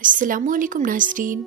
السلام علیکم ناظرین۔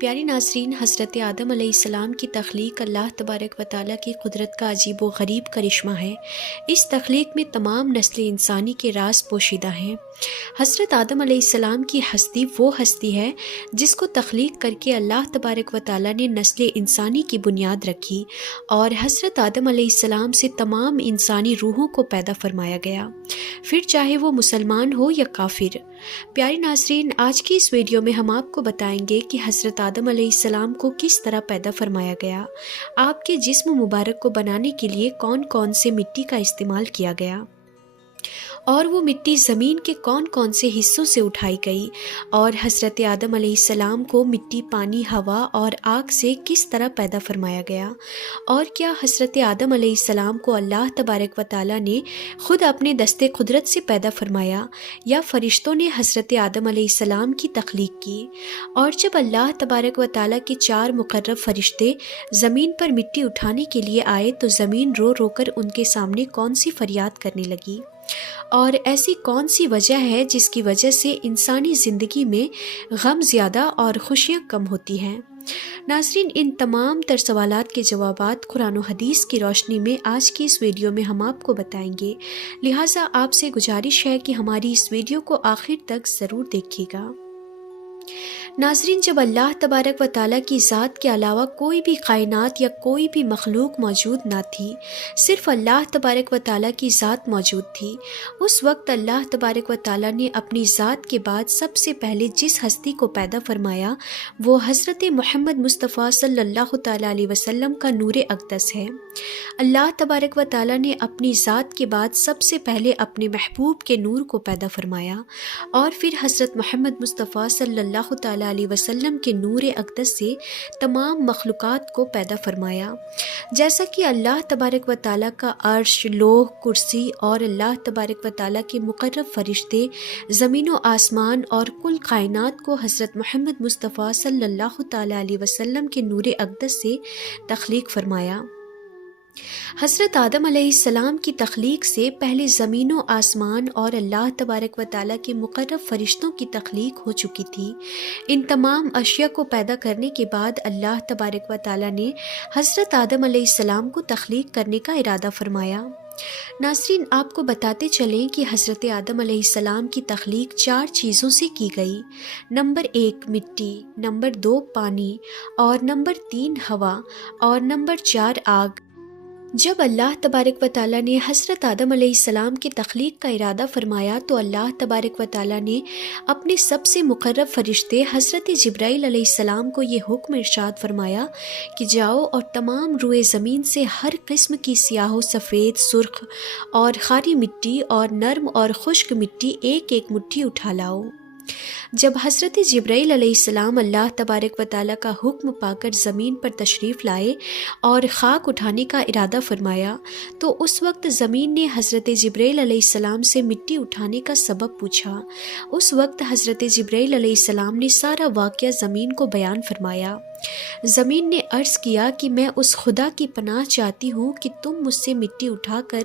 پیارے ناظرین، حضرت آدم علیہ السلام کی تخلیق اللہ تبارک و تعالیٰ کی قدرت کا عجیب و غریب کرشمہ ہے۔ اس تخلیق میں تمام نسل انسانی کے راز پوشیدہ ہیں۔ حضرت آدم علیہ السلام کی ہستی وہ ہستی ہے جس کو تخلیق کر کے اللہ تبارک و تعالیٰ نے نسل انسانی کی بنیاد رکھی، اور حضرت آدم علیہ السلام سے تمام انسانی روحوں کو پیدا فرمایا گیا، پھر چاہے وہ مسلمان ہو یا کافر۔ پیارے ناظرین، آج کی اس ویڈیو میں ہم آپ کو بتائیں گے کہ حضرت آدم علیہ السلام کو کس طرح پیدا فرمایا گیا، آپ کے جسم مبارک کو بنانے کے لیے کون کون سے مٹی کا استعمال کیا گیا، اور وہ مٹی زمین کے کون کون سے حصوں سے اٹھائی گئی، اور حضرت آدم علیہ السلام کو مٹی، پانی، ہوا اور آگ سے کس طرح پیدا فرمایا گیا، اور کیا حضرت آدم علیہ السلام کو اللہ تبارک و تعالیٰ نے خود اپنے دست قدرت سے پیدا فرمایا یا فرشتوں نے حضرت آدم علیہ السلام کی تخلیق کی، اور جب اللہ تبارک و تعالیٰ کے 4 مقرب فرشتے زمین پر مٹی اٹھانے کے لیے آئے تو زمین رو رو کر ان کے سامنے کون سی فریاد کرنے لگی، اور ایسی کون سی وجہ ہے جس کی وجہ سے انسانی زندگی میں غم زیادہ اور خوشیاں کم ہوتی ہیں۔ ناظرین، ان تمام تر سوالات کے جوابات قرآن و حدیث کی روشنی میں آج کی اس ویڈیو میں ہم آپ کو بتائیں گے، لہٰذا آپ سے گزارش ہے کہ ہماری اس ویڈیو کو آخر تک ضرور دیکھیے گا۔ ناظرین، جب اللہ تبارک و تعالیٰ کی ذات کے علاوہ کوئی بھی کائنات یا کوئی بھی مخلوق موجود نہ تھی، صرف اللہ تبارک و تعالیٰ کی ذات موجود تھی، اس وقت اللہ تبارک و تعالیٰ نے اپنی ذات کے بعد سب سے پہلے جس ہستی کو پیدا فرمایا وہ حضرت محمد مصطفیٰ صلی اللہ تعالیٰ علیہ وسلم کا نور اقدس ہے۔ اللہ تبارک و تعالیٰ نے اپنی ذات کے بعد سب سے پہلے اپنے محبوب کے نور کو پیدا فرمایا، اور پھر حضرت محمد مصطفیٰ صلی اللہ تعالیٰ علیہ وسلم کے نور اقدس سے تمام مخلوقات کو پیدا فرمایا۔ جیسا کہ اللہ تبارک و تعالیٰ کا عرش، لوح، کرسی اور اللہ تبارک و تعالیٰ کے مقرب فرشتے، زمین و آسمان اور کل کائنات کو حضرت محمد مصطفیٰ صلی اللہ تعالیٰ علیہ وسلم کے نور اقدس سے تخلیق فرمایا۔ حضرت آدم علیہ السلام کی تخلیق سے پہلے زمین و آسمان اور اللہ تبارک و تعالیٰ کے مقرب فرشتوں کی تخلیق ہو چکی تھی۔ ان تمام اشیاء کو پیدا کرنے کے بعد اللہ تبارک و تعالیٰ نے حضرت آدم علیہ السلام کو تخلیق کرنے کا ارادہ فرمایا۔ ناظرین، آپ کو بتاتے چلیں کہ حضرت آدم علیہ السلام کی تخلیق 4 چیزوں سے کی گئی۔ نمبر 1 مٹی، نمبر 2 پانی، اور نمبر 3 ہوا، اور نمبر 4 آگ۔ جب اللہ تبارک و تعالیٰ نے حضرت آدم علیہ السلام کی تخلیق کا ارادہ فرمایا تو اللہ تبارک و تعالیٰ نے اپنے سب سے مقرب فرشتے حضرت جبرائیل علیہ السلام کو یہ حکم ارشاد فرمایا کہ جاؤ اور تمام روئے زمین سے ہر قسم کی سیاہ و سفید، سرخ اور خاری مٹی اور نرم اور خشک مٹی ایک ایک مٹھی اٹھا لاؤ۔ جب حضرت جبرائیل علیہ السلام اللہ تبارک و تعالیٰ کا حکم پا کر زمین پر تشریف لائے اور خاک اٹھانے کا ارادہ فرمایا تو اس وقت زمین نے حضرت جبرائیل علیہ السلام سے مٹی اٹھانے کا سبب پوچھا۔ اس وقت حضرت جبرائیل علیہ السلام نے سارا واقعہ زمین کو بیان فرمایا۔ زمین نے عرض کیا کہ میں اس خدا کی پناہ چاہتی ہوں کہ تم مجھ سے مٹی اٹھا کر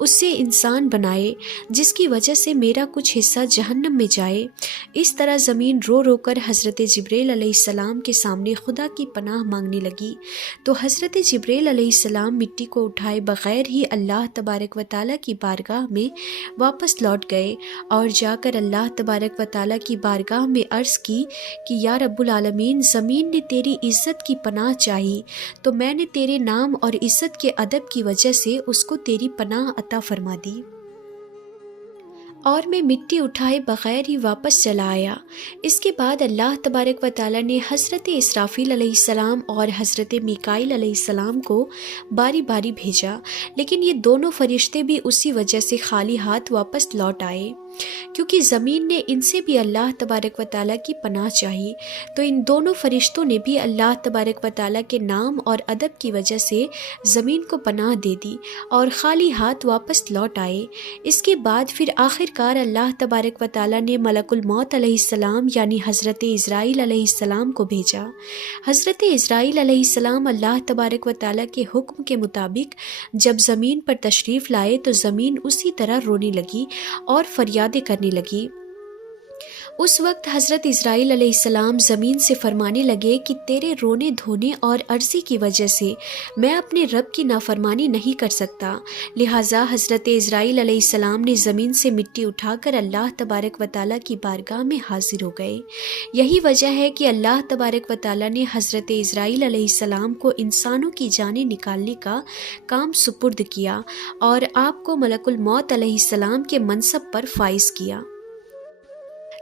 اس سے انسان بنائے جس کی وجہ سے میرا کچھ حصہ جہنم میں جائے۔ اس طرح زمین رو رو کر حضرت جبرائیل علیہ السلام کے سامنے خدا کی پناہ مانگنے لگی، تو حضرت جبرائیل علیہ السلام مٹی کو اٹھائے بغیر ہی اللہ تبارک و تعالیٰ کی بارگاہ میں واپس لوٹ گئے، اور جا کر اللہ تبارک و تعالیٰ کی بارگاہ میں عرض کی کہ یا رب العالمین، زمین نے تیری عزت کی پناہ چاہی تو میں نے تیرے نام اور عزت کے ادب کی وجہ سے اس کو تیری پناہ عطا فرما دی، اور میں مٹی اٹھائے بغیر ہی واپس چلا آیا۔ اس کے بعد اللہ تبارک و تعالیٰ نے حضرت اسرافیل علیہ السلام اور حضرت میکائیل علیہ السلام کو باری باری بھیجا، لیکن یہ دونوں فرشتے بھی اسی وجہ سے خالی ہاتھ واپس لوٹ آئے، کیونکہ زمین نے ان سے بھی اللہ تبارک و تعالیٰ کی پناہ چاہی، تو ان دونوں فرشتوں نے بھی اللہ تبارک و تعالیٰ کے نام اور ادب کی وجہ سے زمین کو پناہ دے دی اور خالی ہاتھ واپس لوٹ آئے۔ اس کے بعد پھر آخر کار اللہ تبارک و تعالیٰ نے ملک الموت علیہ السلام یعنی حضرت عزرائیل علیہ السلام کو بھیجا۔ حضرت عزرائیل علیہ السلام اللہ تبارک و تعالیٰ کے حکم کے مطابق جب زمین پر تشریف لائے تو زمین اسی طرح رونے لگی اور فریادیں کرنے لگی۔ اس وقت حضرت اسرائیل علیہ السلام زمین سے فرمانے لگے کہ تیرے رونے دھونے اور عرضی کی وجہ سے میں اپنے رب کی نافرمانی نہیں کر سکتا، لہٰذا حضرت اسرائیل علیہ السلام نے زمین سے مٹی اٹھا کر اللہ تبارک و تعالیٰ کی بارگاہ میں حاضر ہو گئے۔ یہی وجہ ہے کہ اللہ تبارک و تعالیٰ نے حضرت اسرائیل علیہ السلام کو انسانوں کی جانیں نکالنے کا کام سپرد کیا اور آپ کو ملک الموت علیہ السلام کے منصب پر فائز کیا۔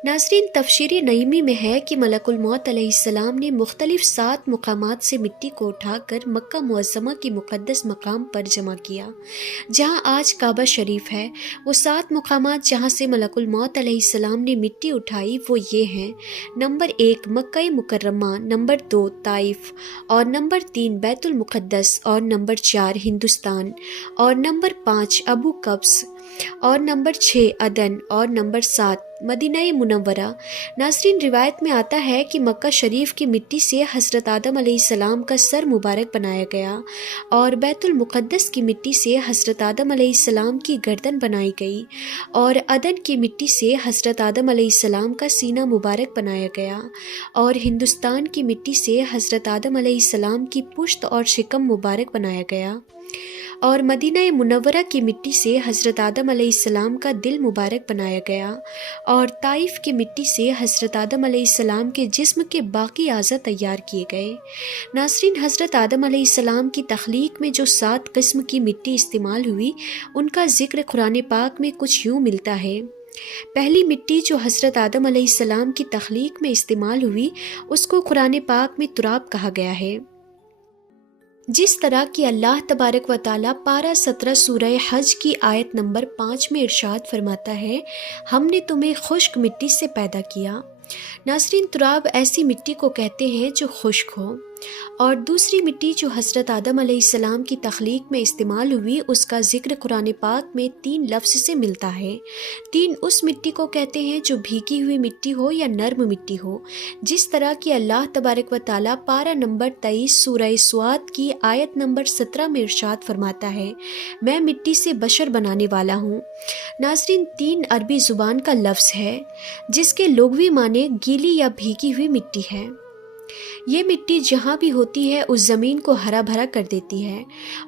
ناظرین، تفسیر نعیمی میں ہے کہ ملک الموت علیہ السلام نے مختلف 7 مقامات سے مٹی کو اٹھا کر مکہ معظمہ کے مقدس مقام پر جمع کیا جہاں آج کعبہ شریف ہے۔ وہ 7 مقامات جہاں سے ملک الموت علیہ السلام نے مٹی اٹھائی وہ یہ ہیں: نمبر 1 مکہ مکرمہ، نمبر 2 طائف، اور نمبر 3 بیت المقدس، اور نمبر 4 ہندوستان، اور نمبر 5 ابو قبس، اور نمبر 6 عدن، اور نمبر 7 مدینہ منورہ۔ ناظرین، روایت میں آتا ہے کہ مکہ شریف کی مٹی سے حضرت آدم علیہ السلام کا سر مبارک بنایا گیا اور بیت المقدس کی مٹی سے حضرت آدم علیہ السلام کی گردن بنائی گئی اور عدن کی مٹی سے حضرت آدم علیہ السلام کا سینہ مبارک بنایا گیا اور ہندوستان کی مٹی سے حضرت آدم علیہ السلام کی پشت اور شکم مبارک بنایا گیا اور مدینہ منورہ کی مٹی سے حضرت آدم علیہ السلام کا دل مبارک بنایا گیا اور طائف کی مٹی سے حضرت آدم علیہ السلام کے جسم کے باقی اعضاء تیار کیے گئے۔ ناظرین، حضرت آدم علیہ السلام کی تخلیق میں جو 7 قسم کی مٹی استعمال ہوئی ان کا ذکر قرآن پاک میں کچھ یوں ملتا ہے۔ پہلی مٹی جو حضرت آدم علیہ السلام کی تخلیق میں استعمال ہوئی اس کو قرآن پاک میں تراب کہا گیا ہے، جس طرح کہ اللہ تبارک و تعالیٰ پارہ 17 سورہ حج کی آیت نمبر 5 میں ارشاد فرماتا ہے، ہم نے تمہیں خشک مٹی سے پیدا کیا۔ ناظرین، تراب ایسی مٹی کو کہتے ہیں جو خشک ہو، اور دوسری مٹی جو حضرت آدم علیہ السلام کی تخلیق میں استعمال ہوئی اس کا ذکر قرآن پاک میں 3 لفظ سے ملتا ہے۔ 3 اس مٹی کو کہتے ہیں جو بھیگی ہوئی مٹی ہو یا نرم مٹی ہو، جس طرح کہ اللہ تبارک و تعالیٰ پارہ نمبر 23 سورہ سواد کی آیت نمبر 17 میں ارشاد فرماتا ہے، میں مٹی سے بشر بنانے والا ہوں۔ ناظرین، 3 عربی زبان کا لفظ ہے جس کے لغوی معنی گیلی یا بھیگی ہوئی مٹی ہے۔ یہ مٹی جہاں بھی ہوتی ہے اس زمین کو ہرا بھرا کر دیتی ہے۔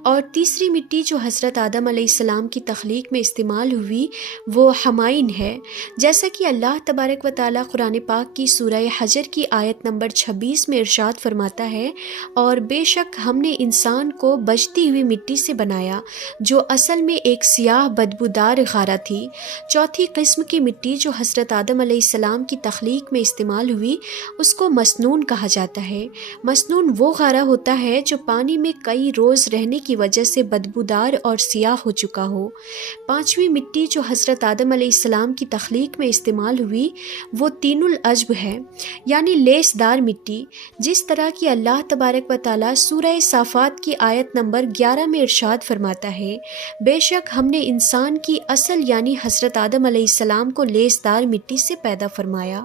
اور تیسری مٹی جو حضرت آدم علیہ السلام کی تخلیق میں استعمال ہوئی وہ حمائن ہے، جیسا کہ اللہ تبارک و تعالیٰ قرآن پاک کی سورہ حجر کی آیت نمبر 26 میں ارشاد فرماتا ہے، اور بے شک ہم نے انسان کو بجتی ہوئی مٹی سے بنایا جو اصل میں ایک سیاہ بدبودار غارہ تھی۔ چوتھی قسم کی مٹی جو حضرت آدم علیہ السلام کی تخلیق میں استعمال ہوئی اس کو مسنون کہا جاتا ہے۔ مسنون وہ غارہ ہوتا ہے جو پانی میں کئی روز رہنے کی وجہ سے بدبودار اور سیاہ ہو چکا ہو۔ 5ویں مٹی جو حضرت آدم علیہ السلام کی تخلیق میں استعمال ہوئی وہ طین العجب ہے، یعنی لیس دار مٹی، جس طرح کہ اللہ تبارک و تعالیٰ سورہ صافات کی آیت نمبر 11 میں ارشاد فرماتا ہے، بے شک ہم نے انسان کی اصل یعنی حضرت آدم علیہ السلام کو لیس دار مٹی سے پیدا فرمایا۔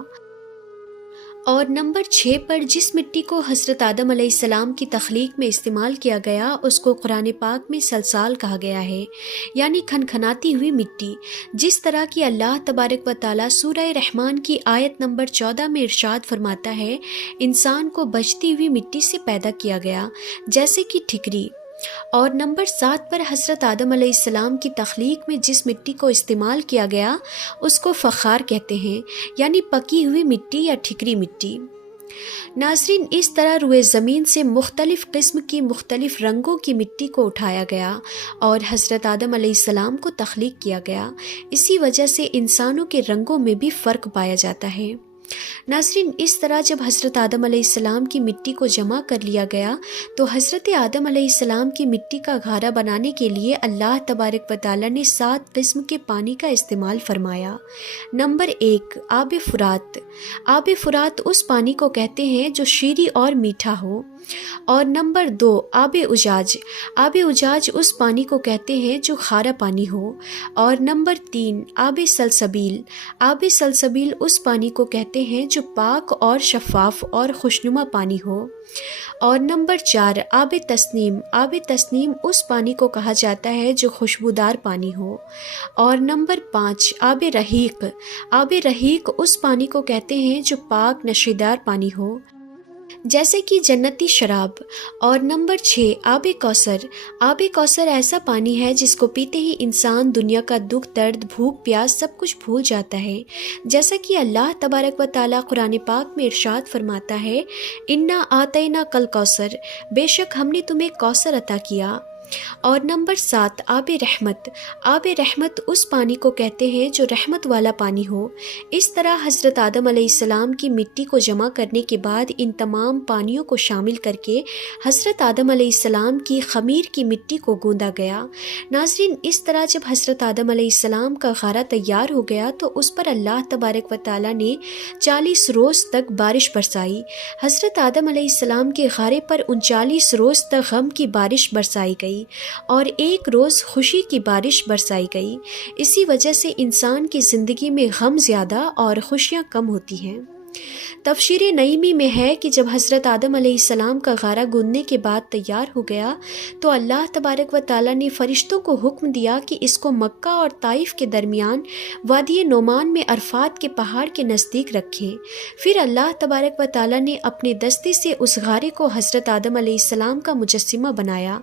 اور نمبر 6 پر جس مٹی کو حضرت آدم علیہ السلام کی تخلیق میں استعمال کیا گیا اس کو قرآن پاک میں سلسال کہا گیا ہے، یعنی کھنکھناتی ہوئی مٹی، جس طرح کہ اللہ تبارک و تعالیٰ سورہ رحمان کی آیت نمبر 14 میں ارشاد فرماتا ہے، انسان کو بجتی ہوئی مٹی سے پیدا کیا گیا جیسے کہ ٹھکری۔ اور نمبر 7 پر حضرت آدم علیہ السلام کی تخلیق میں جس مٹی کو استعمال کیا گیا اس کو فخار کہتے ہیں، یعنی پکی ہوئی مٹی یا ٹھکری مٹی۔ ناظرین، اس طرح روئے زمین سے مختلف قسم کی مختلف رنگوں کی مٹی کو اٹھایا گیا اور حضرت آدم علیہ السلام کو تخلیق کیا گیا۔ اسی وجہ سے انسانوں کے رنگوں میں بھی فرق پایا جاتا ہے۔ ناظرین، اس طرح جب حضرت آدم علیہ السلام کی مٹی کو جمع کر لیا گیا تو حضرت آدم علیہ السلام کی مٹی کا گھارا بنانے کے لیے اللہ تبارک و تعالیٰ نے 7 قسم کے پانی کا استعمال فرمایا۔ نمبر 1 آب فرات۔ آب فرات اس پانی کو کہتے ہیں جو شیریں اور میٹھا ہو۔ اور نمبر 2 آب اجاج۔ آب اجاج اس پانی کو کہتے ہیں جو کھارا پانی ہو۔ اور نمبر 3 آب سلسبیل۔ آب سلسبیل اس پانی کو کہتے ہیں جو پاک اور شفاف اور خوشنما پانی ہو۔ اور نمبر 4 آب تسنیم، آب تسنیم اس پانی کو کہا جاتا ہے جو خوشبودار پانی ہو۔ اور نمبر 5 آب رحیق، آب رحیق اس پانی کو کہتے ہیں جو پاک نشیدار پانی ہو جیسے کہ جنتی شراب۔ اور نمبر 6 آب کوثر، آب کوثر ایسا پانی ہے جس کو پیتے ہی انسان دنیا کا دکھ درد بھوک پیاس سب کچھ بھول جاتا ہے، جیسا کہ اللہ تبارک و تعالیٰ قرآن پاک میں ارشاد فرماتا ہے انا آتینا کل کوثر، بے شک ہم نے تمہیں کوثر عطا کیا۔ اور نمبر 7 آب رحمت، آب رحمت اس پانی کو کہتے ہیں جو رحمت والا پانی ہو۔ اس طرح حضرت آدم علیہ السلام کی مٹی کو جمع کرنے کے بعد ان تمام پانیوں کو شامل کر کے حضرت آدم علیہ السلام کی خمیر کی مٹی کو گوندا گیا۔ ناظرین، اس طرح جب حضرت آدم علیہ السلام کا غارہ تیار ہو گیا تو اس پر اللہ تبارک و تعالیٰ نے 40 روز تک بارش برسائی۔ حضرت آدم علیہ السلام کے غارے پر 39 روز تک غم کی بارش برسائی گئی اور ایک روز خوشی کی بارش برسائی گئی۔ اسی وجہ سے انسان کی زندگی میں غم زیادہ اور خوشیاں کم ہوتی ہیں۔ تفسیر نعیمی میں ہے کہ جب حضرت آدم علیہ السلام کا غارہ گوننے کے بعد تیار ہو گیا تو اللہ تبارک و تعالیٰ نے فرشتوں کو حکم دیا کہ اس کو مکہ اور طائف کے درمیان وادی نعمان میں عرفات کے پہاڑ کے نزدیک رکھیں۔ پھر اللہ تبارک و تعالیٰ نے اپنے دستے سے اس غارے کو حضرت آدم علیہ السلام کا مجسمہ بنایا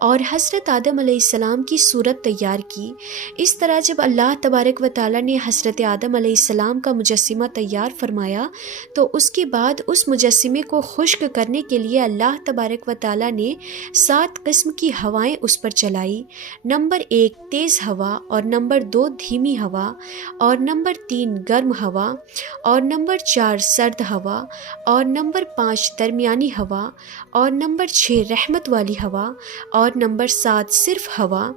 اور حضرت آدم علیہ السلام کی صورت تیار کی۔ اس طرح جب اللہ تبارک و تعالیٰ نے حضرت آدم علیہ السلام کا مجسمہ تیار فرمایا تو اس کے بعد اس مجسمے کو خشک کرنے کے لیے اللہ تبارک و تعالیٰ نے 7 قسم کی ہوائیں اس پر چلائی۔ نمبر 1 تیز ہوا، اور نمبر 2 دھیمی ہوا، اور نمبر 3 گرم ہوا، اور نمبر 4 سرد ہوا، اور نمبر 5 درمیانی ہوا، اور نمبر 6 رحمت والی ہوا، اور نمبر 7 صرف ہوا۔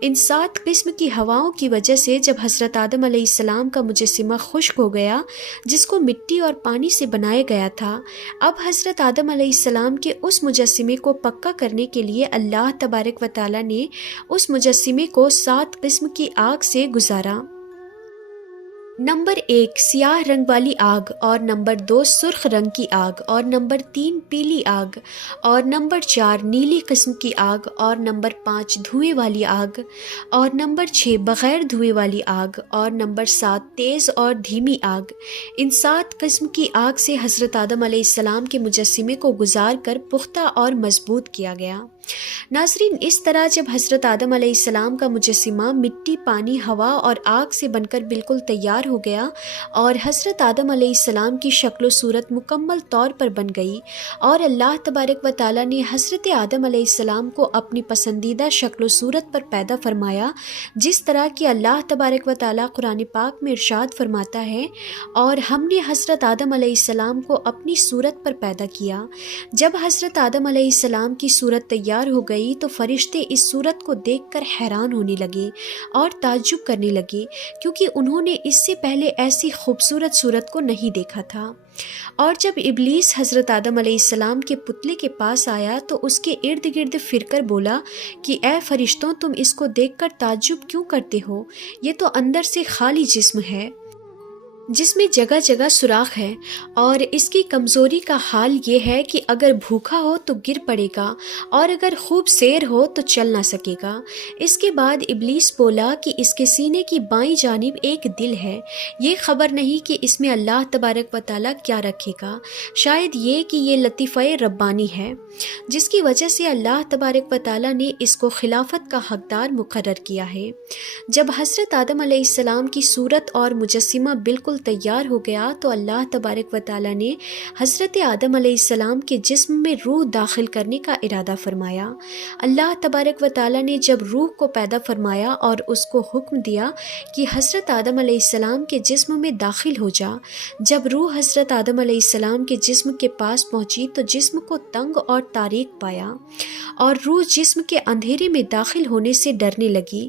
ان 7 قسم کی ہواؤں کی وجہ سے جب حضرت آدم علیہ السلام کا مجسمہ خشک ہو گیا جس کو مٹی اور پانی سے بنایا گیا تھا، اب حضرت آدم علیہ السلام کے اس مجسمے کو پکا کرنے کے لیے اللہ تبارک و تعالیٰ نے اس مجسمے کو 7 قسم کی آگ سے گزارا۔ نمبر 1 سیاہ رنگ والی آگ، اور نمبر 2 سرخ رنگ کی آگ، اور نمبر 3 پیلی آگ، اور نمبر 4 نیلی قسم کی آگ، اور نمبر 5 دھوئیں والی آگ، اور نمبر 6 بغیر دھوئیں والی آگ، اور نمبر 7 تیز اور دھیمی آگ۔ ان 7 قسم کی آگ سے حضرت آدم علیہ السلام کے مجسمے کو گزار کر پختہ اور مضبوط کیا گیا۔ ناظرین، اس طرح جب حضرت آدم علیہ السلام کا مجسمہ مٹی، پانی، ہوا اور آگ سے بن کر بالکل تیار ہو گیا اور حضرت آدم علیہ السلام کی شکل و صورت مکمل طور پر بن گئی اور اللہ تبارک و تعالیٰ نے حضرت آدم علیہ السلام کو اپنی پسندیدہ شکل و صورت پر پیدا فرمایا، جس طرح کہ اللہ تبارک و تعالیٰ قرآن پاک میں ارشاد فرماتا ہے، اور ہم نے حضرت آدم علیہ السلام کو اپنی صورت پر پیدا کیا۔ جب حضرت آدم علیہ السلام کی صورت تیار ہو گئی تو فرشتے اس صورت کو دیکھ کر حیران ہونے لگے اور تعجب کرنے لگے، کیونکہ انہوں نے اس سے پہلے ایسی خوبصورت صورت کو نہیں دیکھا تھا۔ اور جب ابلیس حضرت آدم علیہ السلام کے پتلے کے پاس آیا تو اس کے ارد گرد پھر کر بولا کہ اے فرشتوں، تم اس کو دیکھ کر تعجب کیوں کرتے ہو؟ یہ تو اندر سے خالی جسم ہے، جس میں جگہ جگہ سوراخ ہے، اور اس کی کمزوری کا حال یہ ہے کہ اگر بھوکا ہو تو گر پڑے گا اور اگر خوب سیر ہو تو چل نہ سکے گا۔ اس کے بعد ابلیس بولا کہ اس کے سینے کی بائیں جانب ایک دل ہے، یہ خبر نہیں کہ اس میں اللہ تبارک و تعالیٰ کیا رکھے گا، شاید یہ کہ یہ لطیفہ ربانی ہے، جس کی وجہ سے اللہ تبارک و تعالیٰ نے اس کو خلافت کا حقدار مقرر کیا ہے۔ جب حضرت آدم علیہ السلام کی صورت اور مجسمہ بالکل تیار ہو گیا تو اللہ تبارک و تعالیٰ نے حضرت آدم علیہ السلام کے جسم میں روح داخل کرنے کا ارادہ فرمایا۔ اللہ تبارک و تعالیٰ نے جب روح کو پیدا فرمایا اور اس کو حکم دیا کہ حضرت آدم علیہ السلام کے جسم میں داخل ہو جا، جب روح حضرت آدم علیہ السلام کے جسم کے پاس پہنچی تو جسم کو تنگ اور تاریک پایا اور روح جسم کے اندھیرے میں داخل ہونے سے ڈرنے لگی۔